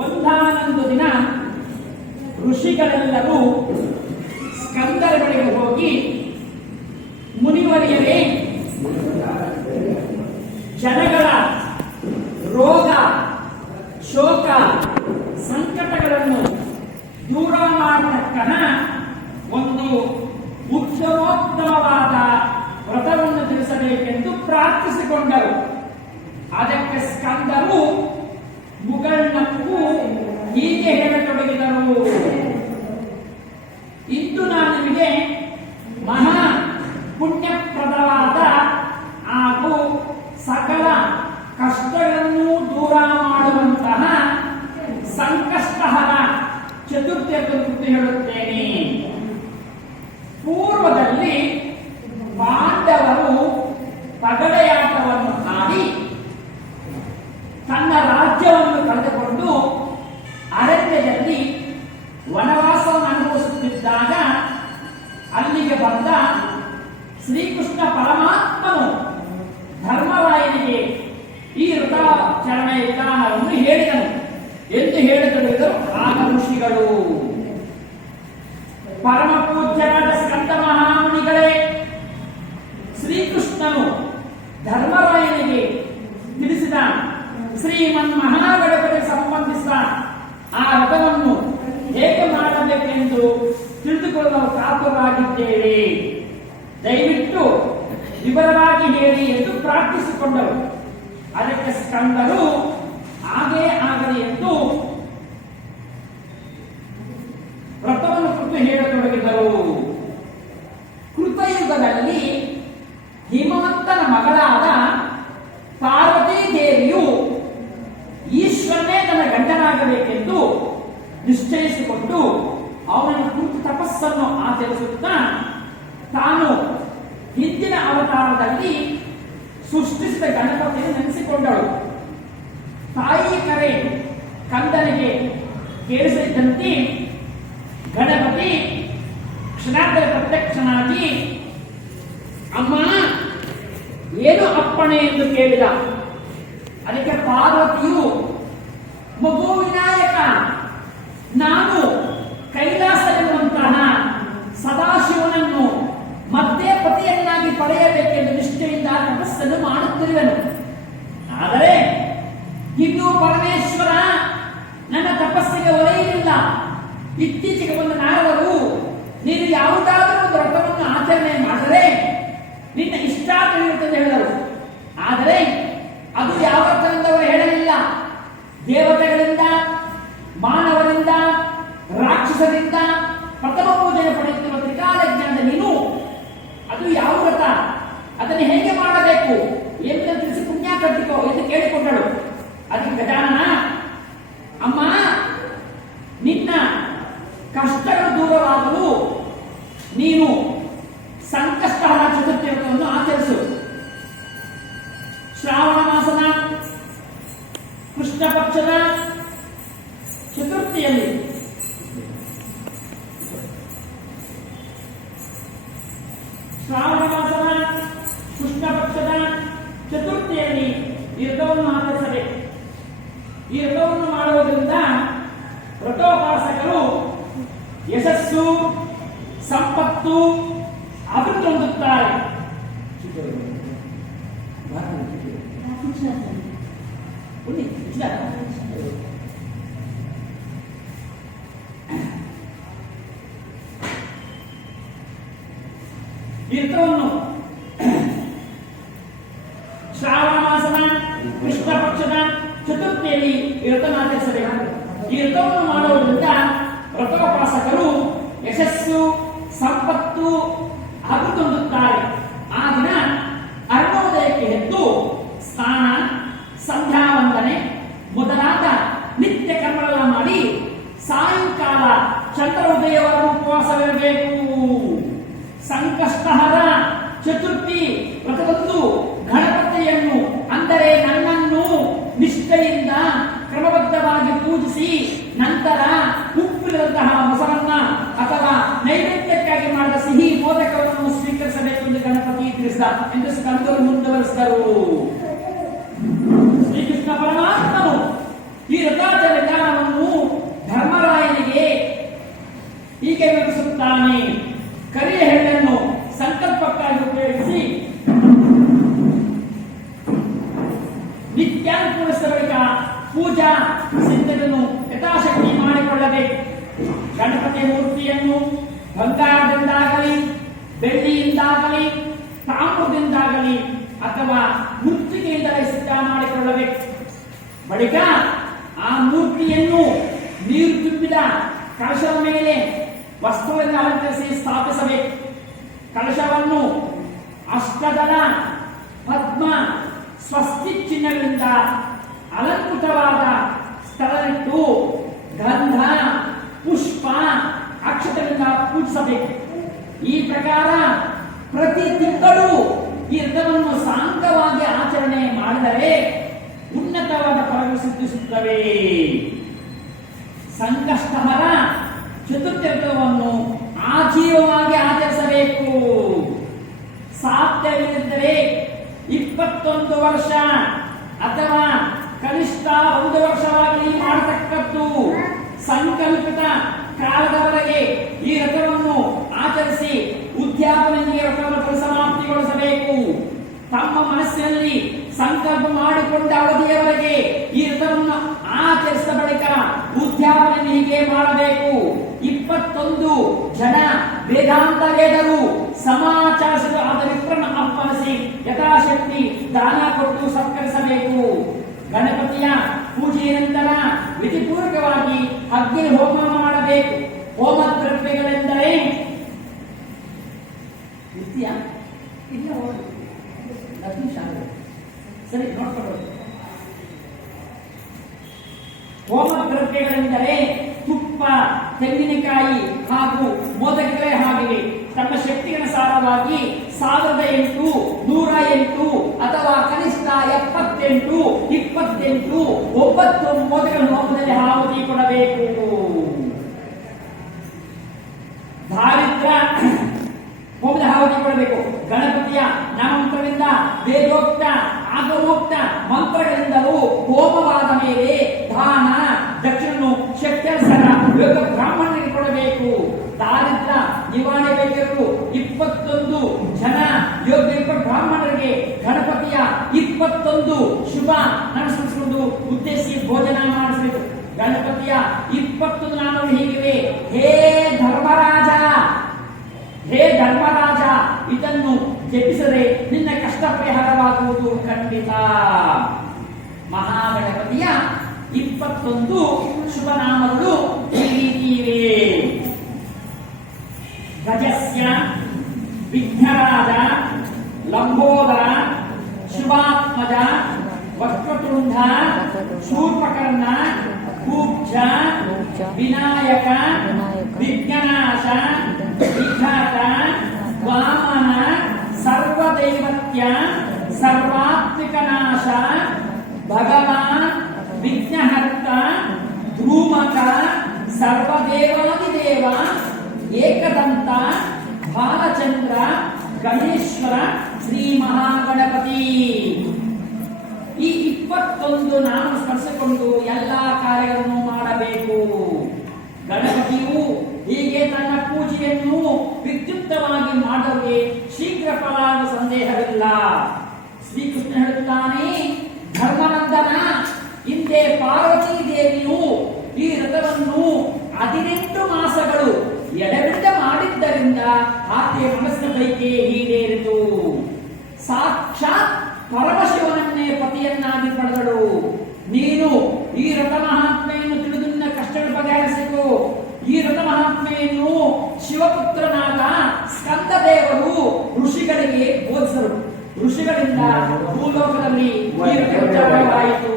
ಒಂದಾನೊಂದು ದಿನ ಋಷಿಗಳೆಲ್ಲರೂ ಸ್ಕಂದರ ಬಳಿಗೆ ಹೋಗಿ, ಮುನಿವರಿಯರೇ, ಜನಗಳ ರೋಗ ಶೋಕ ಸಂಕಟಗಳನ್ನು ದೂರ ಮಾಡತಕ್ಕನ ಒಂದು ಉತ್ತಮೋತ್ತಮವಾದ ವ್ರತವನ್ನು ತಿಳಿಸಬೇಕೆಂದು ಪ್ರಾರ್ಥಿಸಿಕೊಂಡರು. ಅದಕ್ಕೆ ಸ್ಕಂದರು ಮುಗಳ್ನಕ್ಕೂ ಹೀಗೆ ಹೇಳತೊಡಗಿದರು. ಇಂದು ನಾನು ನಿಮಗೆ ಮಹಾ ಪುಣ್ಯಪ್ರದವಾದ ಹಾಗೂ ಸಕಲ ಕಷ್ಟಗಳನ್ನು ದೂರ ಮಾಡುವಂತಹ ಸಂಕಷ್ಟಹರ ಚತುರ್ಥಿಯನ್ನು ಕುರಿತು ಹೇಳುತ್ತೇನೆ. ಪೂರ್ವದಲ್ಲಿ ಪಾಂಡವರು ಪಗಡೆಯಾಟವನ್ನು ಆಡಿ ತನ್ನ ರಾಜ್ಯವನ್ನು ಕಳೆದುಕೊಂಡು ಅರಣ್ಯದಲ್ಲಿ ವನವಾಸವನ್ನು ಅನುಭವಿಸುತ್ತಿದ್ದಾಗ ಅಲ್ಲಿಗೆ ಬಂದ ಶ್ರೀಕೃಷ್ಣ ಪರಮಾತ್ಮನು ಧರ್ಮರಾಯನಿಗೆ ಈ ವೃತಾಚರಣೆಯ ವಿಧಾನವನ್ನು ಹೇಳಿದನು ಎಂದು ಹೇಳಿದರು. ಆಗ ಋಷಿಗಳು, ಪರಮ ಪೂಜ್ಯರಾದ ಸ್ಕಂದ ಮಹಾಮುನಿಗಳೇ, ಶ್ರೀಕೃಷ್ಣನು ಧರ್ಮರಾಯನಿಗೆ ತಿಳಿಸಿದ ಶ್ರೀಮನ್ ಮಹಾಗಣಪತಿಗೆ ಸಂಬಂಧಿಸಿದ ಆ ವ್ರತವನ್ನು ಹೇಗೆ ಮಾಡಬೇಕೆಂದು ತಿಳಿದುಕೊಳ್ಳಲು ಕಾತುರಾಗಿದ್ದೇವೆ. ದಯವಿಟ್ಟು ವಿವರವಾಗಿ ಹೇಳಿ ಎಂದು ಪ್ರಾರ್ಥಿಸಿಕೊಂಡರು. ಅದಕ್ಕೆ ಸ್ಕಂದರು ಹಾಗೇ ಆಗಲಿ ಎಂದು ವ್ರತವನ್ನು ಕುರಿತು ಹೇಳತೊಡಗಿದರು. ಕೃತಯುಗದಲ್ಲಿ ಹಿಮವಂತನ ಮಗಳಾದ ಪಾರ್ವತೀ ದೇವಿಯು ಈಶ್ವರನೇ ತನ್ನ ಗಂಡನಾಗಬೇಕೆಂದು ನಿಶ್ಚಯಿಸಿಕೊಂಡು ಅವನನ್ನು ಕುರಿತು ತಪಸ್ಸನ್ನು ಆಚರಿಸುತ್ತಾ ತಾನು ಹಿಂದಿನ ಅವತಾರದಲ್ಲಿ ಸೃಷ್ಟಿಸಿದ ಗಣಪತಿಯನ್ನು ನೆನೆಸಿಕೊಂಡಳು. ತಾಯಿ ಕರೆ ಕಂದನಿಗೆ ಕೇಳಿಸಿದಂತೆ ಗಣಪತಿ ಕ್ಷಣಾರ್ಧದ ಪ್ರತ್ಯಕ್ಷನಾಗಿ, ಅಮ್ಮ ಏನು ಅಪ್ಪಣೆ ಎಂದು ಕೇಳಿದ. ಅದಕ್ಕೆ ಪಾರ್ವತಿಯು, ಮಗು ವಿನಾಯಕ, ನಾನು ಕೈಲಾಸವಿರುವಂತಹ ಸದಾಶಿವನನ್ನು ಮತ್ತೆ ಪತಿಯನ್ನಾಗಿ ಪಡೆಯಬೇಕೆಂದು ನಿಷ್ಠೆಯಿಂದ ತಪಸ್ಸನ್ನು ಮಾಡುತ್ತಿರುವೆನು. ಆದರೆ ಇನ್ನೂ ಪರಮೇಶ್ವರ ನನ್ನ ತಪಸ್ಸಿಗೆ ಒಲೆಯಲಿಲ್ಲ. ಇತ್ತೀಚೆಗೆ ಒಂದು ನಾರದರು, ನೀನು ಯಾವುದಾದರೂ ಒಂದು ವ್ರತವನ್ನು ಆಚರಣೆ ಮಾಡಿದರೆ ನಿನ್ನ ಇಷ್ಟ ತಿಳಿಯುತ್ತದೆ ಹೇಳಿದರು. ಆದರೆ ಅದು ಯಾವ ವ್ರತದಿಂದ ಅವರು ಹೇಳಲಿಲ್ಲ. ದೇವತೆಗಳಿಂದ, ಮಾನವರಿಂದ, ರಾಕ್ಷಸರಿಂದ ಪ್ರಥಮ ಪೂಜೆಯನ್ನು ಪಡೆಯುತ್ತಿರುವ ತ್ರಿಕಾಲಜ್ಞಾನದ ನೀನು ಅದು ಯಾವ ವ್ರತ, ಅದನ್ನು ಹೇಗೆ ಮಾಡಬೇಕು ಎಂದು ತಿಳಿಸಿ ಪುಣ್ಯ ಕಟ್ಟಿಕೋ ಎಂದು ಕೇಳಿಕೊಂಡಳು. ಅದಕ್ಕೆ ಗಜಾನನ, ಅಮ್ಮ ನಿನ್ನ ಕಷ್ಟಗಳು ದೂರವಾಗಲು ನೀನು ಸಂಕಷ್ಟಹರ ಚತುರ್ಥಿ ವ್ರತವನ್ನು ಆಚರಿಸು. ಶ್ರಾವಣ ಮಾಸದ ಕೃಷ್ಣ ಪಕ್ಷದ ಚತುರ್ಥಿಯಲ್ಲಿ ಶ್ರಾವಣ ಮಾಸದ ಕೃಷ್ಣ ಪಕ್ಷದ ಚತುರ್ಥಿಯಲ್ಲಿ ಈ ವ್ರತವನ್ನು ಆಚರಿಸಬೇಕು. ಈ ವ್ರತವನ್ನು ಮಾಡುವುದರಿಂದ ವ್ರತೋಪಾಸಕರು ಯಶಸ್ಸು, ಸಂಪತ್ತು ಅಭಿವೃದ್ಧಿ ಹೊಂದುತ್ತಾರೆ. ಈ ವ್ರತವನ್ನು ಶ್ರಾವಣ ಮಾಸದ ಕೃಷ್ಣ ಪಕ್ಷದ ಚತುರ್ಥಿಯಲ್ಲಿ ಈ ವ್ರತವನ್ನು ಆಚರಿಸಬೇಕು. ಈ ವ್ರತವನ್ನು ಮಾಡುವುದರಿಂದ ವ್ರತೋಪಾಸಕರು ಯಶಸ್ಸು, ಸಂಪತ್ತು ಅಭಿವೃದ್ಧಿ ಹೊಂದುತ್ತಾರೆ. ಆ ದಿನ ಅರುಣೋದಯಕ್ಕೆ ಎದ್ದು ಸ್ನಾನ, ಸಂಧ್ಯಾ ವಂದನೆ ಮೊದಲಾದ ನಿತ್ಯ ಕರ್ಮಗಳನ್ನು ಮಾಡಿ ಸಾಯಂಕಾಲ ಚಂದ್ರ ಉದಯವಾದ ಉಪವಾಸವಿರಬೇಕು. ಸಂಕಷ್ಟಹರ ಚತುರ್ಥಿ ವ್ರತದಂದು ಗಣಪತಿಯನ್ನು, ಅಂದರೆ ನನ್ನನ್ನು ನಿಷ್ಠೆಯಿಂದ ಕ್ರಮಬದ್ಧವಾಗಿ ಪೂಜಿಸಿ ನಂತರ ಉಪ್ಪಿರುವಂತಹ ಮೊಸರನ್ನ ಅಥವಾ ನೈವೇದ್ಯಕ್ಕಾಗಿ ಮಾಡಿದ ಸಿಹಿ ಮೋದಕವನ್ನು ಸ್ವೀಕರಿಸಬೇಕು ಎಂದು ಗಣಪತಿ ತಿಳಿಸಿದ ಎಂದು ಸ್ಕಂದರು ಮುಂದುವರಿಸಿದರು. ಶ್ರೀಕೃಷ್ಣ ಪರಮಾತ್ಮ ನಿತ್ಯಾನುಕೂಲಿಸಿದ ಬಳಿಕ ಪೂಜಾ ಸಿದ್ಧತೆಯನ್ನು ಯಥಾಶಕ್ತಿ ಮಾಡಿಕೊಳ್ಳಬೇಕು. ಗಣಪತಿ ಮೂರ್ತಿಯನ್ನು ಬಂಗಾರದಿಂದಾಗಲಿ, ಬೆಳ್ಳಿಯಿಂದಾಗಲಿ, ತಾಮ್ರದಿಂದಾಗಲಿ ಅಥವಾ ಮೃತ್ತಿಗೆಯಿಂದಲೇ ಸಿದ್ಧ ಮಾಡಿಕೊಳ್ಳಬೇಕು. ಬಳಿಕ ಆ ಮೂರ್ತಿಯನ್ನು ನೀರು ತುಂಬಿದ ಕಳಶದ ಮೇಲೆ ವಸ್ತ್ರವನ್ನು ಅಲಂಕರಿಸಿ ಸ್ಥಾಪಿಸಬೇಕು. ಕಳಶವನ್ನು ಅಷ್ಟದಳ, ಪದ್ಮ, ಸ್ವಸ್ತಿ ಚಿಹ್ನೆಗಳಿಂದ ಅಲಂಕೃತವಾದ ಸ್ಥಳವಿಟ್ಟು ಗಂಧ, ಪುಷ್ಪ, ಅಕ್ಷತೆಗಳಿಂದ ಪೂಜಿಸಬೇಕು. ಈ ಪ್ರಕಾರ ಪ್ರತಿ ತಿಂಗಳು ಈ ವ್ರತವನ್ನು ಸಾಂಗವಾಗಿ ಆಚರಣೆ ಮಾಡಿದರೆ ಉನ್ನತವಾದ ಫಲಗಳು ಸಿದ್ಧಿಸುತ್ತವೆ. ಸಂಕಷ್ಟಹರ ಚತುರ್ಥಿ ವ್ರತವನ್ನು ಆಜೀವವಾಗಿ ಆಚರಿಸಬೇಕು. ಸಾಧ್ಯವಿದ್ದರೆ 21 ವರ್ಷ ಅಥವಾ ಕನಿಷ್ಠ 1 ವರ್ಷವಾಗಲಿ ಮಾಡತಕ್ಕದ್ದು. ಸಂಕಲ್ಪಿತ ಕಾಲದವರೆಗೆ ಈ ವ್ರತವನ್ನು ಆಚರಿಸಿ ಉದ್ಯಾಪನೆಗೆ ವ್ರತವನ್ನು ಪರಿಸಮಾಪ್ತಿಗೊಳಿಸಬೇಕು. ತಮ್ಮ ಮನಸ್ಸಿನಲ್ಲಿ ಸಂಕಲ್ಪ ಮಾಡಿಕೊಂಡ ಅವಧಿಯವರೆಗೆ ಈ ವ್ರತವನ್ನು ಆಚರಿಸಿದ ಬಳಿಕ ಉದ್ಯಾಪನೆ ಹೀಗೆ ಮಾಡಬೇಕು. 21 ಜನ ವೇದಾಂತ ವೇದರು ಸಮಾಚಾರಿಸಿದ ಆದ ವಿಪ್ರನ ಅಪ್ಪನಿಸಿ ಯಥಾಶಕ್ತಿ ದಾನ ಕೊಟ್ಟು ಸತ್ಕರಿಸಬೇಕು. ಗಣಪತಿಯ ಪೂಜೆಯ ನಂತರ ವಿಧಿಪೂರ್ವಕವಾಗಿ ಅಗ್ನಿ ಹೋಮ ಮಾಡಬೇಕು. ಹೋಮ ದ್ರವ್ಯಗಳೆಂದರೆ ಸರಿ ನೋಡ್ಕೊಳ್ಳಿ. ಹೋಮ ದ್ರವ್ಯಗಳೆಂದರೆ ತುಪ್ಪ, ತೆಂಗಿನಕಾಯಿ ಹಾಗೂ ಮೋದಕಗಳೇ ಆಗಿವೆ. ತಮ್ಮ ಶಕ್ತಿಗನುಸಾರವಾಗಿ 1008, 108 ಅಥವಾ ಕನಿಷ್ಠ 78, 28, 9 ಮೋದಕಗಳನ್ನು ಹೋಮದಲ್ಲಿ ಆಹುತಿ ಕೊಡಬೇಕು. ದಾರಿದ್ರ್ಯ ಹೋಮದ ಆಹುತಿ ಕೊಡಬೇಕು. ಗಣಪತಿಯ ನಾಮಮಂತ್ರದಿಂದ, ವೇದೋಕ್ತ, ಆಗಮೋಕ್ತ ಮಂತ್ರಗಳಿಂದಲೂ ಹೋಮವಾದ ಮೇಲೆ ದಾನ ದಕ್ಷಿಣನ್ನು ಶಕ್ತಿಯನುಸಾರ ಯೋಗ ಬ್ರಾಹ್ಮಣರಿಗೆ ಕೊಡಬೇಕು. ದಾರಿದ್ರ್ಯ ನಿವಾರಣೆ ಬೇಕಿರಲು 21 ಜನ ಯೋಗ್ಯ ಬ್ರಾಹ್ಮಣರಿಗೆ ಗಣಪತಿಯ 21 ಶುಭ ನಡೆಸಿಕೊಂಡು ಉದ್ದೇಶಿಸಿ ಭೋಜನ ಮಾಡಿಸಬೇಕು. ಗಣಪತಿಯ 21 ನಾಮಗಳು ಹೀಗಿವೆ. ಹೇ ಧರ್ಮರಾಜ, ಹೇ ಧರ್ಮರಾಜ, ಇದನ್ನು ಜಪಿಸದೆ ನಿನ್ನ ಕಷ್ಟ ಪರಿಹಾರವಾಗುವುದು ಖಂಡಿತ. ಮಹಾಗಣಪತಿಯ 21 ಶುಭ ನಾಮಗಳು ಈ ರೀತಿ ಇವೆ. ಗಜಸ್ಯ, ವಿಘ್ನರಾಜ, ಲಂಬೋದರ, ಶುಭಾತ್ಮಜ, ವಕ್ರತುಂಡ, ಶೂರ್ಪಕರ್ಣ, ಕೂಬ್ಜ, ವಿನಾಯಕ, ವಿಘ್ನನಾಶ, ವಿಘಾತ, ವಾಮನ, ಸರ್ವದೈವತ್ಯ, ಸರ್ವಾತ್ಮಿಕನಾಶ, ಭಗವಾನ್, ವಿಘ್ನಹರ್ತ, ಧ್ರುಮಕ, ಸರ್ವದೇವಾದಿದೇವ, ಏಕದಂತ, ಬಾಲಚಂದ್ರ, ಗಣೇಶ್ವರ, ಶ್ರೀ ಮಹಾಗಣಪತಿ. ಈ 21 ನಾಮ ಸ್ಮರಿಸಿಕೊಂಡು ಎಲ್ಲಾ ಕಾರ್ಯಗಳನ್ನು ಮಾಡಬೇಕು. ಗಣಪತಿಯು ಹೀಗೆ ತನ್ನ ಪೂಜೆಯನ್ನು ವಿದ್ಯುಕ್ತವಾಗಿ ಮಾಡಲು ಶೀಘ್ರ ಫಲ ಸಂದೇಹವಿಲ್ಲ. ಶ್ರೀಕೃಷ್ಣ ಹೇಳುತ್ತಾನೆ, ಧರ್ಮನಂದನ, ಹಿಂದೆ ಪಾರ್ವತೀ ದೇವಿಯು ಈ ವ್ರತವನ್ನು 18 ಮಾಸಗಳು ಎಡಬಿಡ ಮಾಡಿದ್ದರಿಂದ ಆಕೆಯ ಮನಸ್ಸಿನ ಬೈಕೆ ಈಡೇರಿತು. ಸಾಕ್ಷಾತ್ ಪರಮಶಿವನನ್ನೇ ಪತಿಯನ್ನಾಗಿ ಪಡೆದಳು. ನೀನು ಈ ವ್ರತ ಮಹಾತ್ಮೆಯನ್ನು ತಿಳಿದು ನಿನ್ನ ಕಷ್ಟಗಳು ಬಗೆಹರಿಸಿತು. ಈ ವ್ರತ ಮಹಾತ್ಮೆಯನ್ನು ಶಿವಪುತ್ರನಾದ ಸ್ಕಂದ ದೇವರು ಋಷಿಗಳಿಗೆ ಬೋಧಿಸರು. ಋಷಿಗಳಿಂದ ಭೂಲೋಕದಲ್ಲಿ ಈ ಪ್ರಚಾರವಾಯಿತು.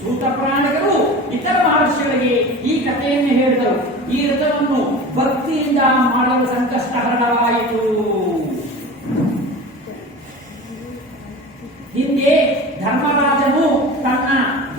ಸೂತ ಪ್ರಾಣಿಗಳು ಇತರ ಮಹರ್ಷಿಗಳಿಗೆ ಈ ಕಥೆಯನ್ನು ಹೇಳಿದರು. ಈ ವ್ರತವನ್ನು ಭಕ್ತಿಯಿಂದ ಮಾಡಲು ಸಂಕಷ್ಟ ಹರಣವಾಯಿತು. ಹಿಂದೆ ಧರ್ಮರಾಜನು ತನ್ನ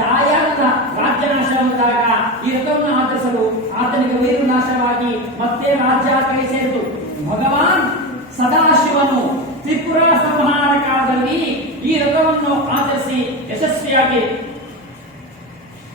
ದಾಯಾದ ರಾಜ್ಯನಾಶವಾದಾಗ ಈ ವ್ರತವನ್ನು ಆಚರಿಸಲು ಆತನಿಗೆ ವೈರು ನಾಶವಾಗಿ ಮತ್ತೆ ರಾಜ್ಯ ಕೈ ಸೇರಿತು. ಭಗವಾನ್ ಸದಾಶಿವನು ತ್ರಿಪುರ ಸಂಹಾರ ಕಾಲದಲ್ಲಿ ಈ ವ್ರತವನ್ನು ಆಚರಿಸಿ ಯಶಸ್ವಿಯಾಗಿ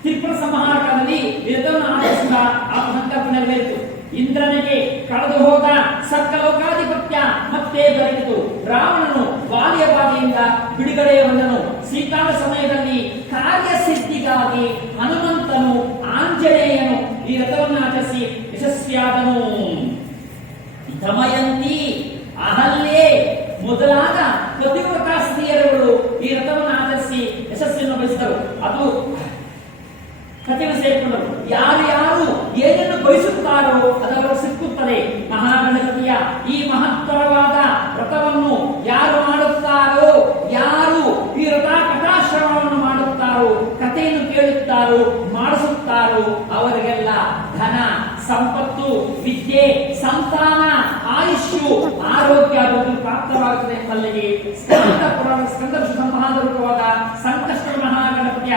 ತ್ರಿಪುರ ಸಂಹಾರ ಕಾಲದಲ್ಲಿ ಈ ವ್ರತವನ್ನು ಆಚರಿಸಿದ ಆ ಸಂಕಲ್ಪ ನೆರವೇರಿತು. ಇಂದ್ರನಿಗೆ ಕಳೆದು ಹೋದ ಸಕಲೋಕಾಧಿಪತ್ಯ ಮತ್ತೆ ದೊರೆಯಿತು. ರಾವಣನು ವಾಲಿಯ ಬಾಧೆಯಿಂದ ಬಿಡುಗಡೆ ಹೊಂದನು. ಸ್ವೀಕಾರ ಸಮಯದಲ್ಲಿ ಕಾರ್ಯಸಿದ್ಧಿಗಾಗಿ ಹನುಮಂತನು ಆಂಜನೇಯನು ಈ ರಥವನ್ನು ಆಚರಿಸಿ ಯಶಸ್ವಿಯಾದನು. ದಮಯಂತಿ, ಅಹಲ್ಯೆ ಮೊದಲಾದ ಪತಿವ್ರತ ಸ್ತ್ರೀಯರುಗಳು ಈ ರಥವನ್ನು ಆಚರಿಸಿ ಯಶಸ್ಸನ್ನು ಬಯಸಿದರು. ಅದು ಕಥೆಯನ್ನು ಸೇರಿಕೊಂಡರು. ಯಾರು ಯಾರು ಏನನ್ನು ಬಯಸುತ್ತಾರೋ ಅದರವರು ಸಿಕ್ಕುತ್ತದೆ. ಮಹಾಗಣಪತಿಯ ಈ ಮಹತ್ತರವಾದ ವ್ರತವನ್ನು ಯಾರು ಮಾಡುತ್ತಾರೋ, ಯಾರು ಈ ವ್ರತ ಕಥಾಶ್ರವಣವನ್ನು ಮಾಡುತ್ತಾರೋ, ಕಥೆಯನ್ನು ಕೇಳುತ್ತಾರೋ, ಮಾಡಿಸುತ್ತಾರೋ ಅವರಿಗೆಲ್ಲ ಧನ, ಸಂಪತ್ತು, ವಿದ್ಯೆ, ಸಂತಾನ, ಆಯುಷ್ಯು, ಆರೋಗ್ಯ ಪ್ರಾಪ್ತವಾಗುತ್ತದೆ ಎಂಬಲ್ಲಿಗೆ ಸ್ಕಂದ ಪುರಾಣ ಸ್ಕಂದ ಸಂಹಾರೂಪವಾದ ಸಂಕಷ್ಟ ಮಹಾಗಣಪತಿಯ